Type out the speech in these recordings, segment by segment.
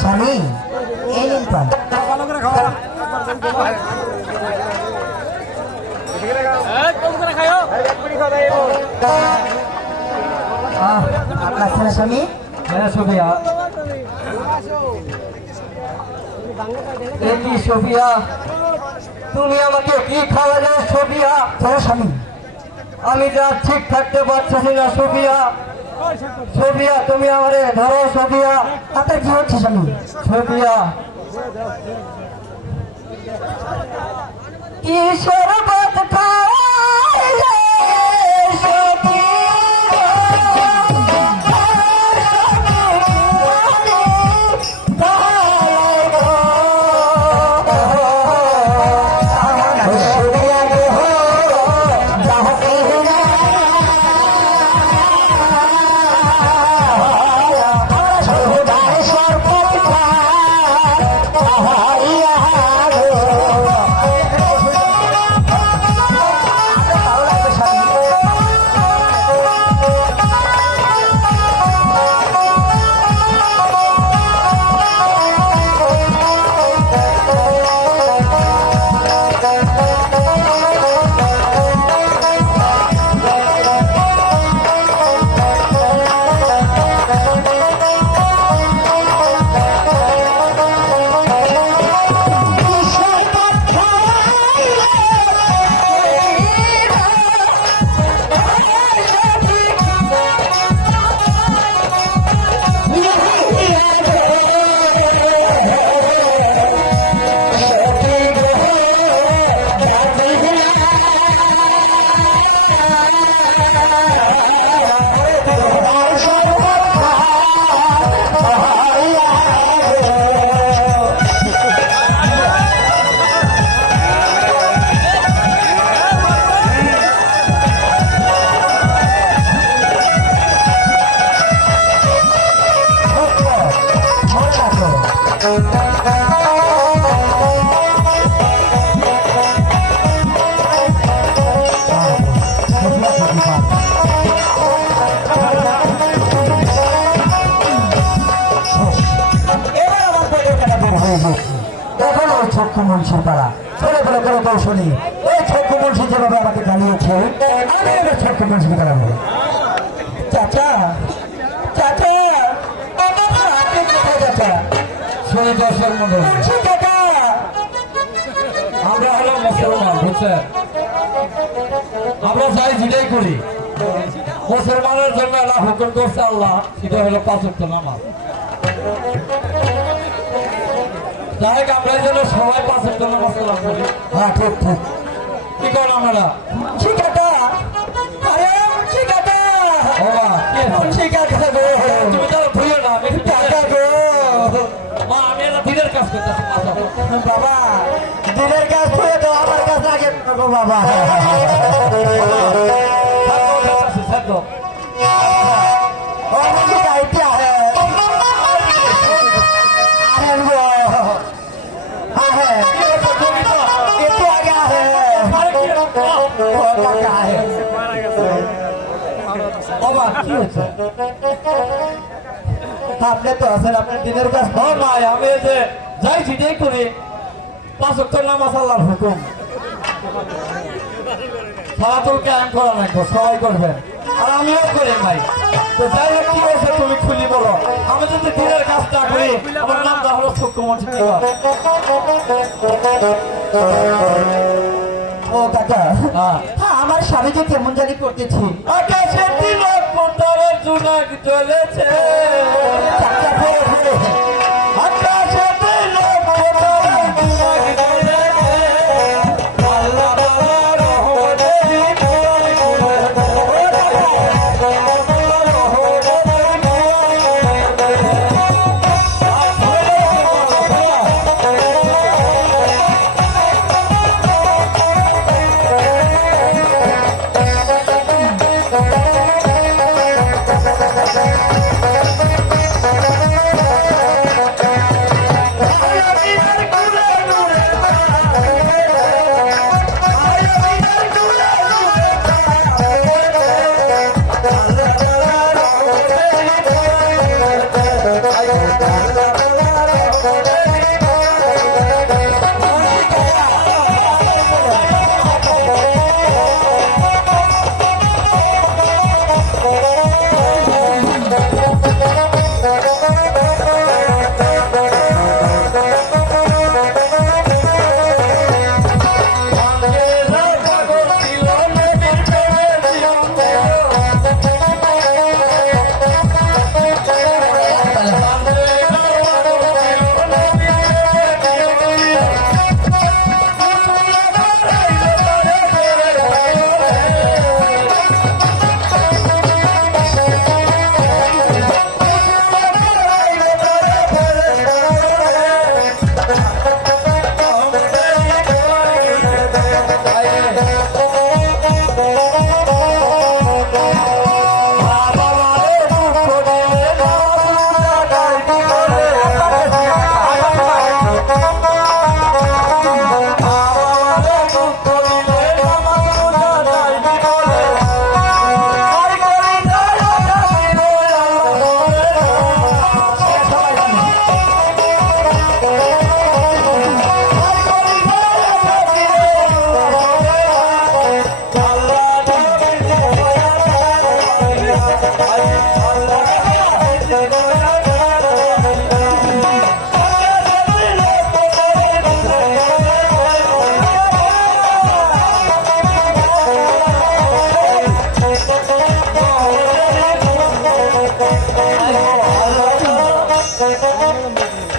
স্বামী এই নিন পান। আপনার ছেলে স্বামী? হ্যাঁ সোফিয়া, এই সোফিয়া তুমি আমাকে কি খাওয়ালে সোফিয়া? ছেলে স্বামী আমি যা ঠিক থাকতে পারছি না সোফিয়া। সোফিয়া তুমি আমারে ধরো সোফিয়া। আপনার কি হচ্ছে স্বামী? সোফিয়া কিশোর বাদ খাওয়াইলে এখন ওই চক্ষু মুন্সির পাড়া ছেলে বলে কোনো কৌশলী ওই চক্ষু মুন্সি যেভাবে আমাকে জানিয়েছে আমি এবার চক্ষু মুন্সিকে জানাবো। চাচা চাচা আপনি কোথায় চাচা? শুনে দর্শক মন্ডল, মুন্সি চাচা আমরা হলো মুসলমান বুঝছেন, আমরা যাই যেটাই করি মুসলমানের জন্য আল্লাহ হুকুম করছে, আল্লাহ সেটা হলো 5 ওয়াক্ত নামাজ। যাই হোক আমরা এই জন্য সবাই 5 ওয়াক্ত নামাজ কালাম করি। হ্যাঁ ঠিক ঠিক কি করেন আমরা? মুন্সি চাচা আরে মুন্সি চাচা মুন্সি চাচা গো তুমি তাহলে ভুলিও না, আমি চাচা গো মা আমি একটা দিনের কাজ করতেছি। বাবা দিনের কাজ করে তো আমার কাছে আগে গো বাবা ও মুঝে গাইতে আরে আরে গো আরে একটু আগে আরে ও কাকা আরে বাবা কি হচ্ছে? আপনি তো আছেন আপনার দিনের কাজ ও ভাই আমি এই যে যাই যেটাই করি 5 ওয়াক্ত নামাজ আল্লাহর হুকুম। সালাতুল কায়েম করা লাগবে, সবাই করবেন আর আমিও করি ভাই। তো যাই হোক কি হয়েছে তুমি খুলি বলো। আমি যদি দিনের কাজটা করি আমার নামটা হলো সূক্ষ্মমণি। ও কাকা হ্যাঁ হ্যাঁ আমার স্বামীকে কেমন জানি করতেছি আকাশে তিলক পতারে জুনাক জ্বলেছে, চাচা ফেরে ফেরে আকাশে তিলক পতারে জুনাক জ্বলেছে, আল্লাহ তাআলার রহমতে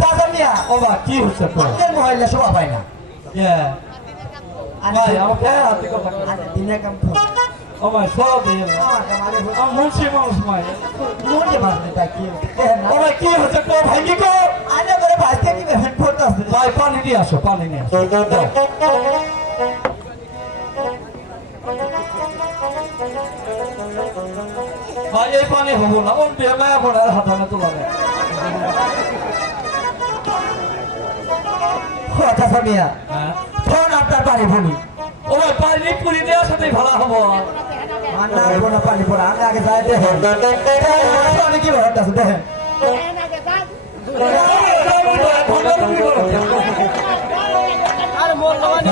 চাচা মিয়া ও মা কি হচ্ছে তো আপনার মোবাইলে শোভা পায় না ভাই আমাকে হাতে কথা কর। আরে দিনে কাম তো ও ভাই সব দিয়ে আমার কামালে আমি মুন্সি মানুষ ভাই মোটে বাজে তাকি দেখেন না ও ভাই কি হচ্ছে তো ভাই কি কর আরে করে বাজতে কি হেড পড়তাছে ভাই পানি দিয়ে আসো পানি নিয়ে আসো দাও। ভাই এই পানি হবো না ওর বিয়ে মায়া বোনের হাতে না তোলা নেই চাচা মিয়া হ্যাঁ ফোন আপনার বাড়ি ভূমি ও ভাই পানি পুরি দেওয়ার সাথেই ভালো হবো মান্না বোনা পানি পড়া আমি আগে যাই দেখেন আমি কি ভাবতাছি দেখেন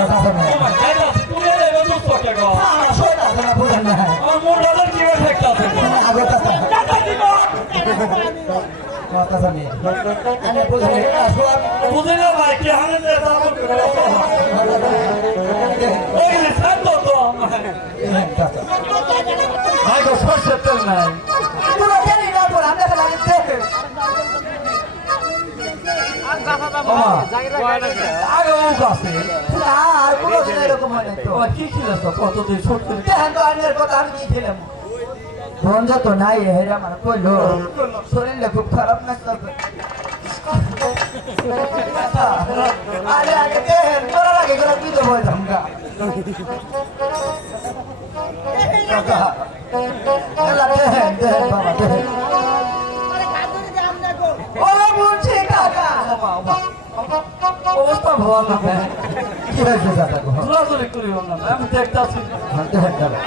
চাচা মিয়া আমার শোনা শোনা বুঝেন না আগে চাচা চাচা মিয়া আমি বুঝেন আসলে পুরো জানি না পর আমরা খেলা দেখে আর পুরো দিন এরকম হয় না তো দেখেন তো আনের কথা আমি কি খেলাম ফোন যত নাই হেরা আমার কইলো শরীরটা খুব খারাপ লাগতো আরে আগে দেখেন করার আগে করে কি তো বলতাম গা দেখেন দেখেন বাবা দেখেন ও বলছি কাকা অবস্থা ভালো না ভাই কি হয়েছে দাদা গো জোরাজোরি করিও না আমি দেখতেছি দেখেন দাদা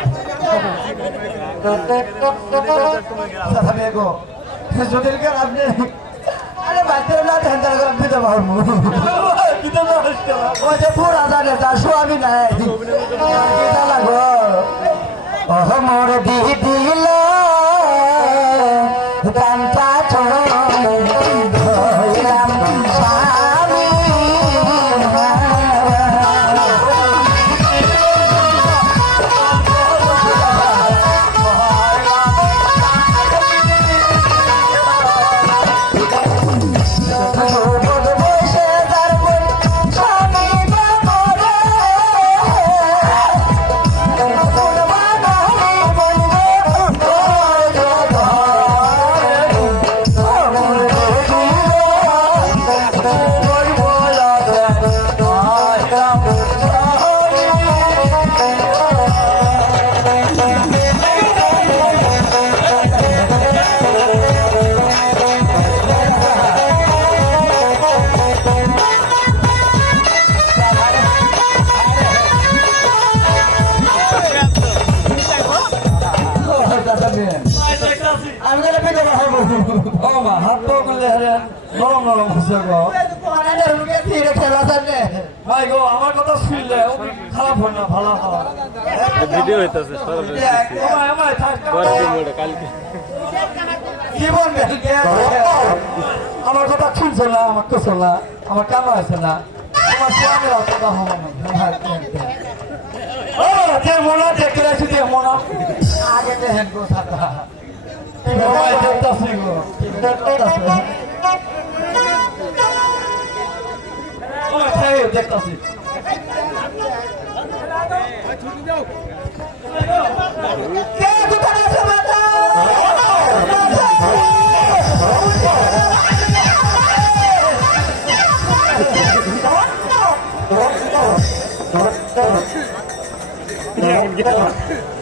দাদা মেগো যদি আপনি আরে বাচ্চারা না দেখেন তারা আপনি তো পারবো ওই যে পুরা জানে তার স্বামী নাই লাগো ওহ মোর দিদিল গানটা ধরলাম স্বামী আমি গেলে বেগম হবো ও মা হাত তো করলে হেরেন নরম নরম হচ্ছে গো খেলা জানে ভাই গো আমার কথা শুনলে ও খারাপ হয় না ভালো হয় ভিডিও হইতাছে সরাসরি আমায় আমায় থাক পরে দিবো ওটা কালকে কি বলবেন আমার কথা শুনছে না আমার কিছু না আমার কামা আছে না আমার স্বামীর কথা হবে না ও যে মনে দেখে রাখছি যে মনে আগে দেখেন গো সাদা ভাই দেখতেছি গো ও খাই দেখতেছি কে দোকানে আছে মাতা Yeah.